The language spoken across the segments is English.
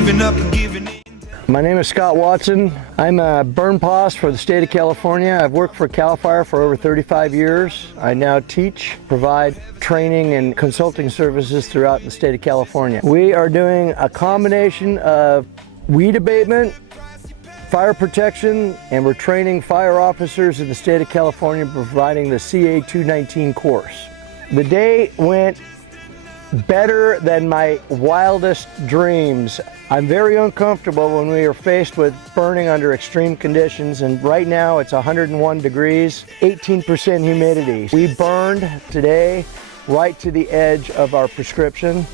giving up and giving in. My name is Scott Watson. I'm a burn boss for the state of California. I've worked for CAL FIRE for over 35 years. I now teach, provide training and consulting services throughout the state of California. We are doing a combination of weed abatement, fire protection, and we're training fire officers in the state of California providing the CA 219 course. The day went better than my wildest dreams. I'm very uncomfortable when we are faced with burning under extreme conditions, and right now it's 101 degrees, 18% humidity. We burned today right to the edge of our prescription,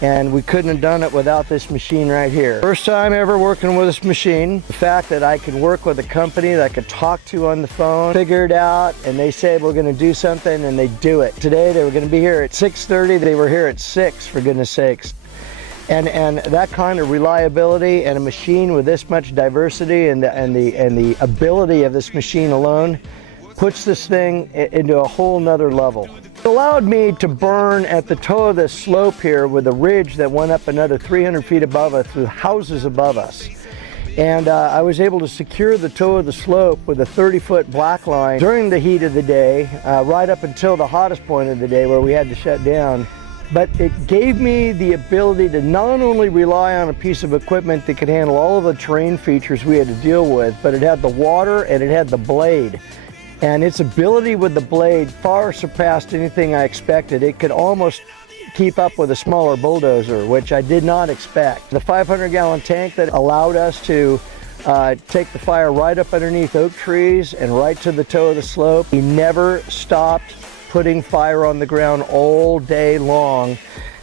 and we couldn't have done it without this machine right here. First time ever working with this machine. The fact that I could work with a company that I could talk to on the phone, figure it out, and they say we're gonna do something, and they do it. Today they were gonna be here at 6:30, they were here at 6, for goodness sakes. And that kind of reliability and a machine with this much diversity and the ability of this machine alone puts this thing into a whole nother level. It allowed me to burn at the toe of this slope here with a ridge that went up another 300 feet above us with houses above us. And I was able to secure the toe of the slope with a 30-foot black line during the heat of the day, right up until the hottest point of the day where we had to shut down. But it gave me the ability to not only rely on a piece of equipment that could handle all of the terrain features we had to deal with, but it had the water and it had the blade. And its ability with the blade far surpassed anything I expected. It could almost keep up with a smaller bulldozer, which I did not expect. The 500-gallon tank that allowed us to take the fire right up underneath oak trees and right to the toe of the slope. We never stopped putting fire on the ground all day long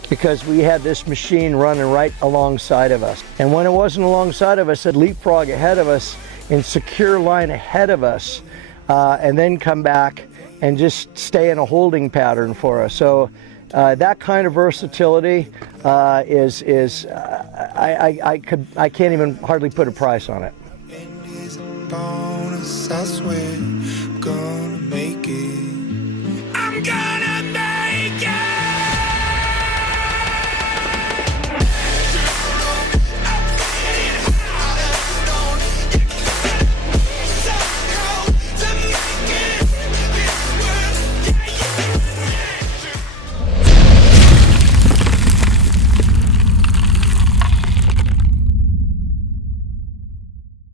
because we had this machine running right alongside of us. And when it wasn't alongside of us, it'd leapfrog ahead of us in secure line ahead of us, and then come back and just stay in a holding pattern for us. So that kind of versatility I can't even hardly put a price on it. Bonus, I swear, gonna make it. I'm gonna